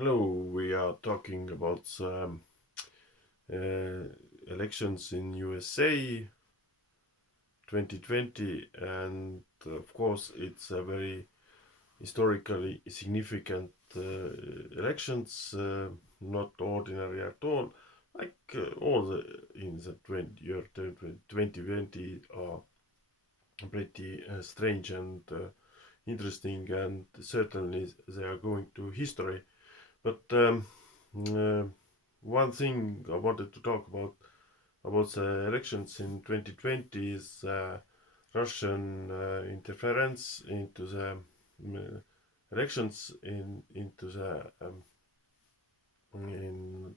Hello, we are talking about uh, elections in USA 2020, and of course, it's a very historically significant elections, not ordinary at all. Like all the in the 2020 are pretty strange and interesting, and certainly they are going to history. But uh, one thing I wanted to talk about the elections in 2020 is Russian interference into the elections into the in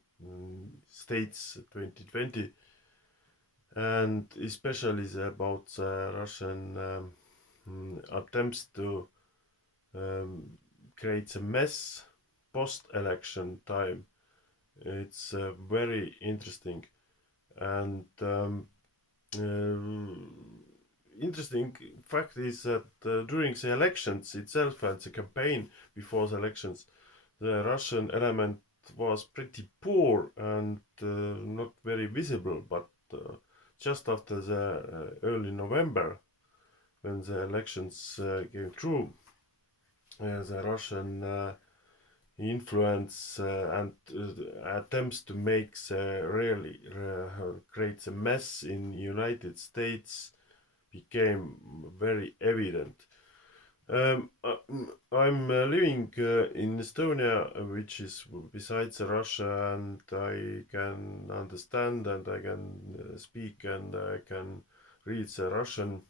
states 2020, and especially about Russian attempts to um, create a mess post-election time. It's very interesting and uh, interesting fact is that during the elections itself and the campaign before the elections, the Russian element was pretty poor and not very visible. But just after the early November, when the elections came through, the Russian influence and attempts to make really create a mess in United States became very evident. Um, uh, I'm living in Estonia, which is besides Russia, and I can understand and I can speak and I can read the Russian,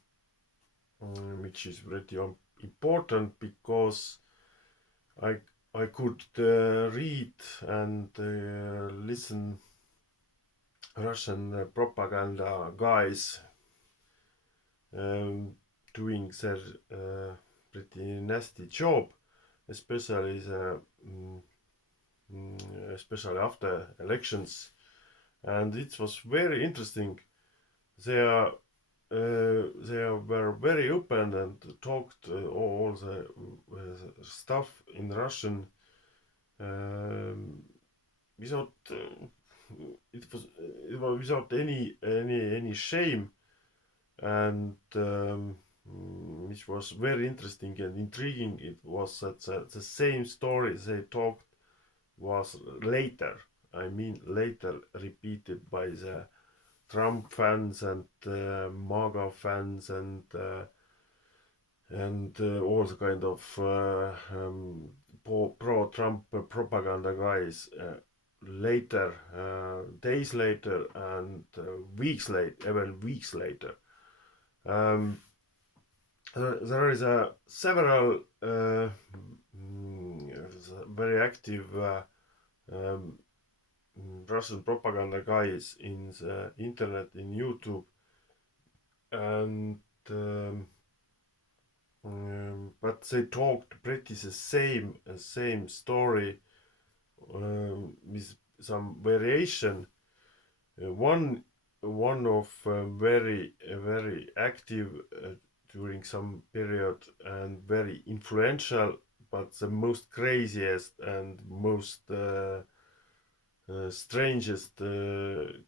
which is pretty important because I I could read and listen Russian propaganda guys um, doing their pretty nasty job, especially mm, especially after elections, and it was very interesting. They are they were very open and talked all the stuff in Russian um, without it was without any shame, and which was very interesting and intriguing. It was that the same story they talked was later. I mean, later repeated by the Trump fans and MAGA fans and all the kind of pro-Trump propaganda guys later, days later, and weeks later, even weeks later. Um, there is several very active um, Russian propaganda guys in the internet, in YouTube, and but they talked pretty the same story with some variation. One of very active during some period and very influential, but the most craziest and most strangest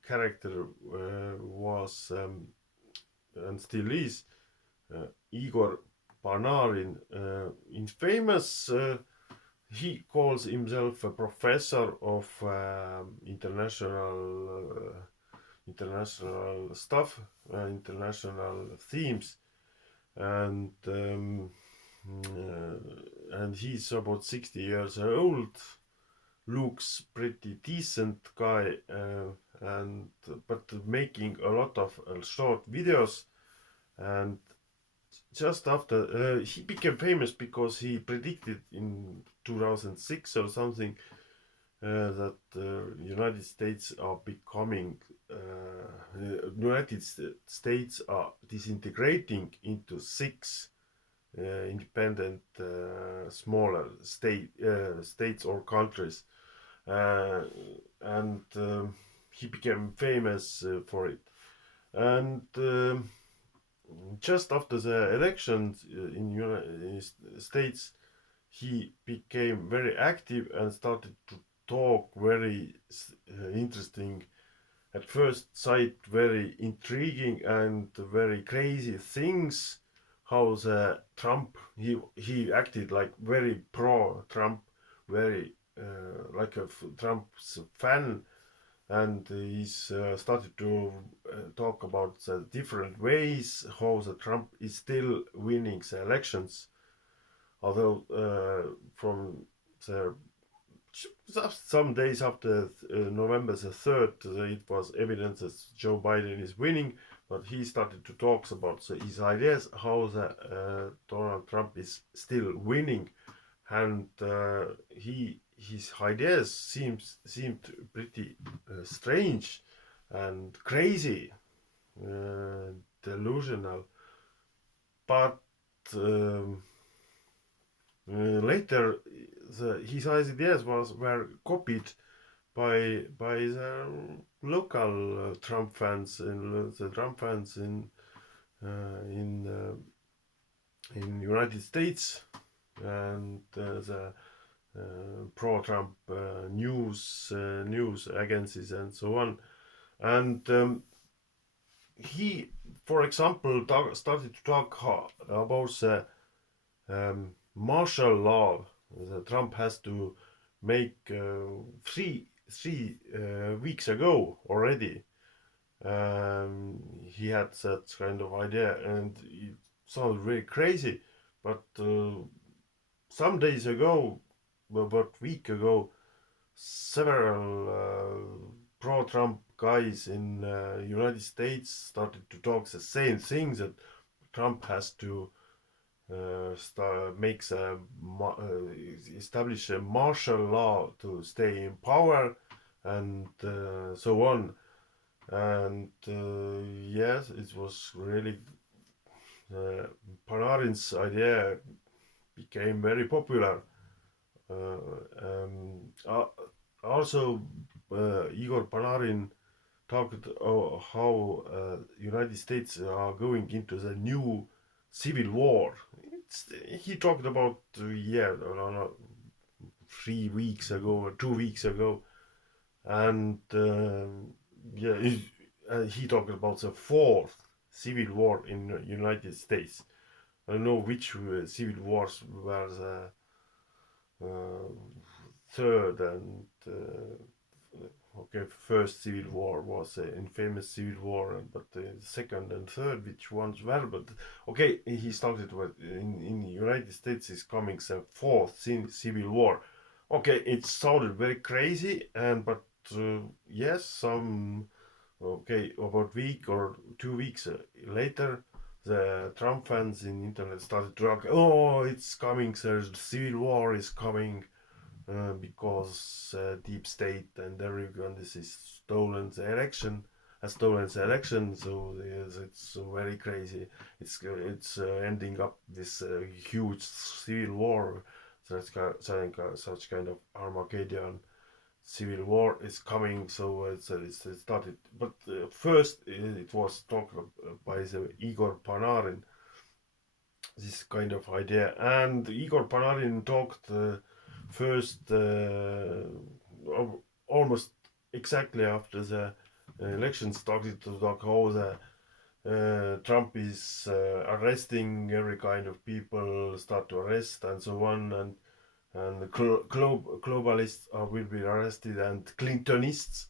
character was and still is Igor Panarin. In famous, he calls himself a professor of international stuff, international themes, and he's about 60 years old. Looks pretty decent guy, and but making a lot of short videos. And just after he became famous because he predicted in 2006 or something that United States are becoming United States are disintegrating into six independent smaller states or countries, uh, and he became famous for it. And just after the elections in United States, he became very active and started to talk very interesting, at first sight, very intriguing and very crazy things. How the Trump, he acted like very pro Trump, very like a Trump's fan, and he's started to talk about the different ways how the Trump is still winning the elections, although from the some days after November the 3rd, it was evidence that Joe Biden is winning, but he started to talk about his ideas how Donald Trump is still winning, and his ideas seemed pretty strange and crazy, delusional, but um, later his ideas were copied by the local Trump fans and the Trump fans in United States, and the pro-Trump news agencies and so on. And he, for example, started to talk about the martial law that Trump has to make 3 weeks ago already. He had that kind of idea, and it sounded very crazy. But some days ago, about a week ago, several pro-Trump guys in United States started to talk the same thing, that Trump has to establish a martial law to stay in power, and so on. And yes, it was really Panarin's idea became very popular. Also, Igor Panarin talked how United States are going into the new civil war. He talked about yeah, I don't know, 3 weeks ago or 2 weeks ago, and yeah, he talked about the fourth civil war in the United States. I don't know which civil wars were the third and okay, first civil war was the infamous civil war, but the second and third, which ones were? But okay, he started with in the United States is coming the fourth civil war. Okay, it sounded very crazy, and but yes, some okay, about week or 2 weeks later, the Trump fans in internet started to talk. Oh, it's coming! The civil war is coming because deep state and everyone this is stolen the election, has stolen the election. So yes, it's very crazy. It's ending up this huge civil war. Such kind of Armageddon civil war is coming. So it's started. But first it was talked by the Igor Panarin, this kind of idea, and Igor Panarin talked first almost exactly after the election started to talk how the Trump is arresting every kind of people, start to arrest and so on, and the globalists will be arrested, and Clintonists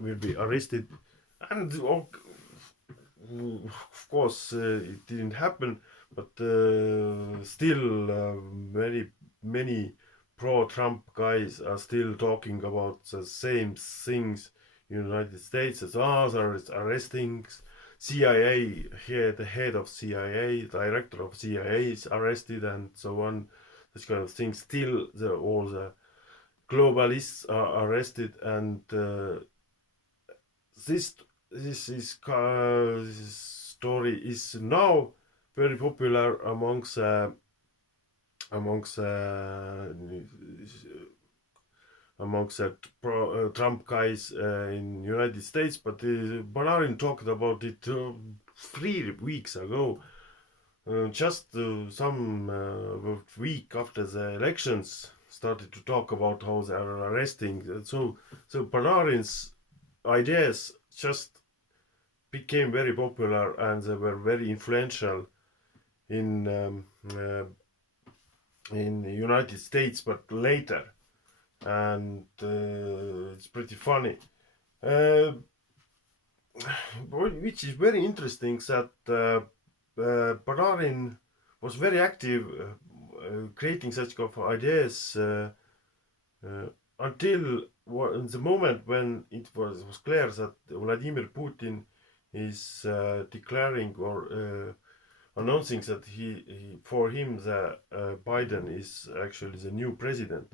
will be arrested, and of course it didn't happen, but still very many pro-Trump guys are still talking about the same things in the United States, as others arresting CIA, here the head of CIA, director of CIA is arrested and so on, this kind of thing. Still all the globalists are arrested, and this this story is now very popular amongst amongst Trump guys in United States. But Banarin talked about it 3 weeks ago, just some week after the elections started to talk about how they are arresting. So Panarin's ideas just became very popular and they were very influential in in the United States, but later, and it's pretty funny. Uh, which is very interesting that Panarin was very active creating such kind of ideas uh, until the moment when it was clear that Vladimir Putin is declaring or announcing that for him the Biden is actually the new president.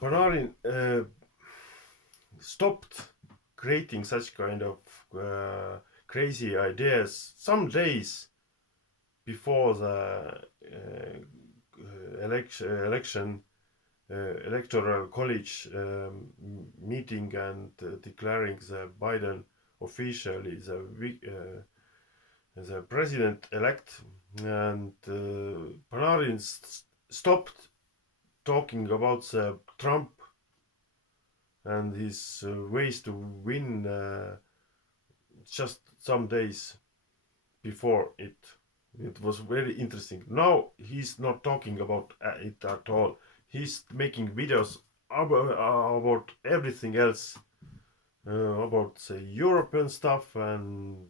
Panarin stopped creating such kind of crazy ideas some days before the election electoral college meeting and declaring the Biden officially the president elect, and Panarin stopped talking about the Trump and his ways to win just some days before it. It was very interesting. Now he's not talking about it at all. He's making videos about everything else, about say European stuff and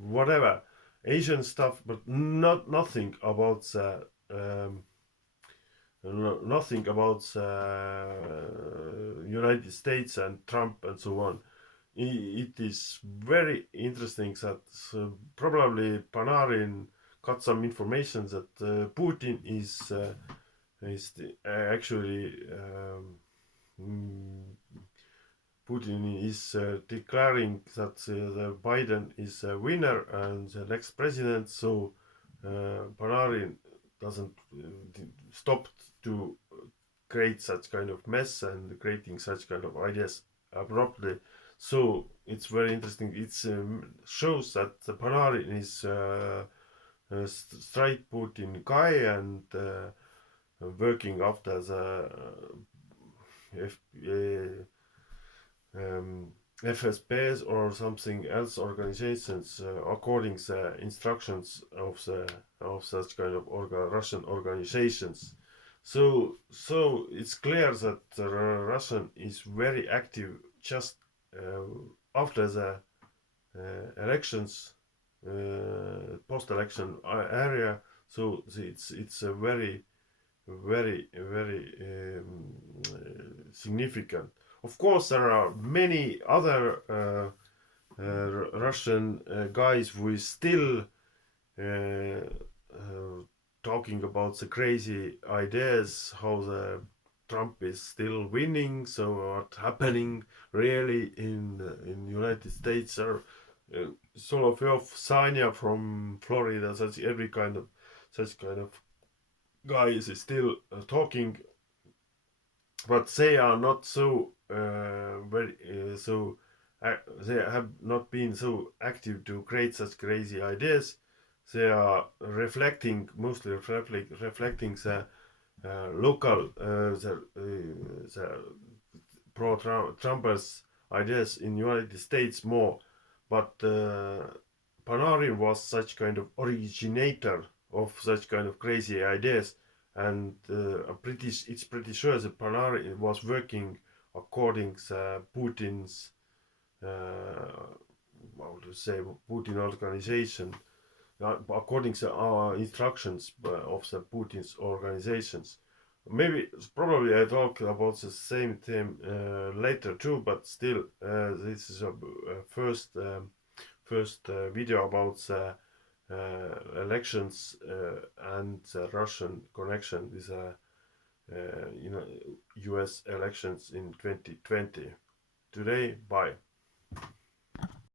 whatever Asian stuff, but nothing about the nothing about United States and Trump and so on. It is very interesting that probably Panarin got some information that Putin is actually Putin is declaring that the Biden is a winner and the next president. So Panarin doesn't stop to create such kind of mess and creating such kind of ideas abruptly. So it's very interesting. It shows that the Panarin is straight Putin guy and working after the F, FSPs or something else organizations according the instructions of such kind of Russian organizations. So it's clear that Russian is very active just after the elections, post-election area. So it's a very significant. Of course, there are many other Russian guys who is still talking about the crazy ideas, how the Trump is still winning. So what's happening really in United States? Or Solovyov, Sanya from Florida, such kind of guys is still talking, but they are not so very they have not been so active to create such crazy ideas. They are mostly reflecting the local the pro-Trumpers ideas in United States more, but Panarin was such kind of originator of such kind of crazy ideas, and it's pretty sure that Panarin was working according to Putin's how to say Putin organization, according to our instructions of the Putin's organizations. Maybe probably I talk about the same theme later too, but still this is a first video about the elections and the Russian connection with US elections in 2020. Today, bye.